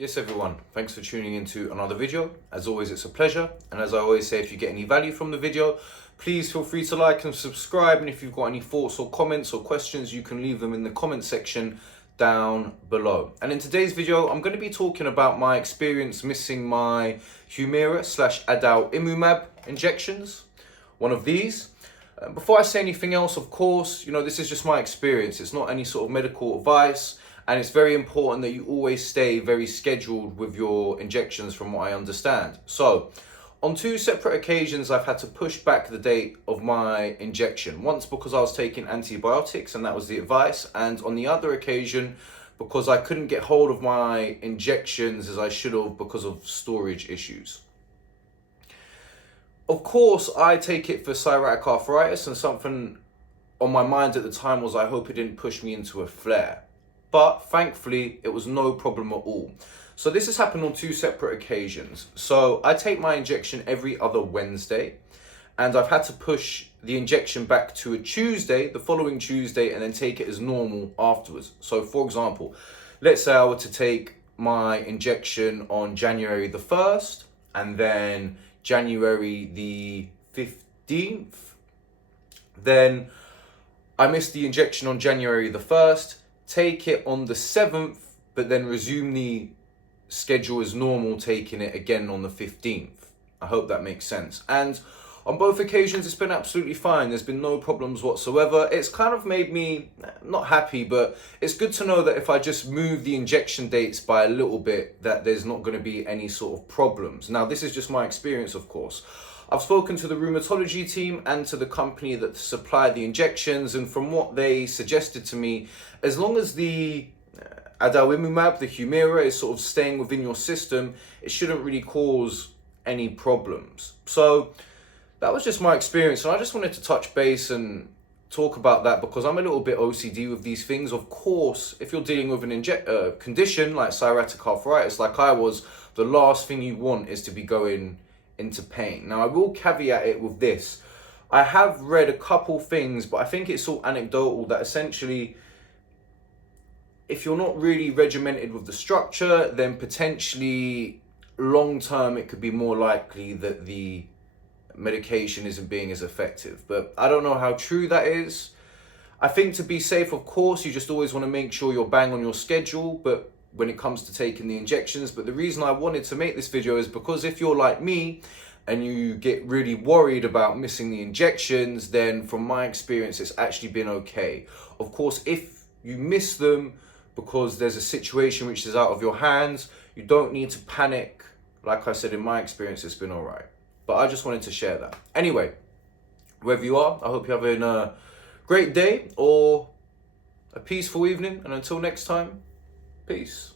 Yes everyone, thanks for tuning into another video. As always, it's a pleasure. And as I always say, if you get any value from the video, please feel free to like and subscribe. And if you've got any thoughts or comments or questions, you can leave them in the comment section down below. And in today's video, I'm going to be talking about my experience missing my humira / adalimumab injections, one of these. Before I say anything else, of course, this is just my experience. It's not any sort of medical advice. And it's very important that you always stay very scheduled with your injections from what I understand. So on two separate occasions, I've had to push back the date of my injection. Once because I was taking antibiotics and that was the advice. And on the other occasion, because I couldn't get hold of my injections as I should have because of storage issues. Of course, I take it for psoriatic arthritis, and something on my mind at the time was I hope it didn't push me into a flare. But thankfully, it was no problem at all. So this has happened on two separate occasions. So I take my injection every other Wednesday, and I've had to push the injection back to a Tuesday, the following Tuesday, and then take it as normal afterwards. So for example, let's say I were to take my injection on January the 1st, and then January the 15th. Then I missed the injection on January the 1st, take it on the 7th, but then resume the schedule as normal, taking it again on the 15th. I hope that makes sense. And on both occasions, it's been absolutely fine. There's been no problems whatsoever. It's kind of made me not happy, but it's good to know that if I just move the injection dates by a little bit, that there's not going to be any sort of problems. Now, this is just my experience, of course. I've spoken to the rheumatology team and to the company that supply the injections, and from what they suggested to me, as long as the adalimumab, the humira, is sort of staying within your system, it shouldn't really cause any problems. So that was just my experience, and I just wanted to touch base and talk about that because I'm a little bit OCD with these things. Of course, if you're dealing with an condition like psoriatic arthritis, like I was, the last thing you want is to be going into pain. Now, I will caveat it with this. I have read a couple things, but I think it's all anecdotal, that essentially, if you're not really regimented with the structure, then potentially long term, it could be more likely that the medication isn't being as effective. But I don't know how true that is. I think to be safe, of course, you just always want to make sure you're bang on your schedule, but when it comes to taking the injections. But the reason I wanted to make this video is because if you're like me and you get really worried about missing the injections, then from my experience, it's actually been okay. Of course, if you miss them because there's a situation which is out of your hands, you don't need to panic. Like I said, in my experience, it's been all right. But I just wanted to share that. Anyway, wherever you are, I hope you're having a great day or a peaceful evening. And until next time, peace.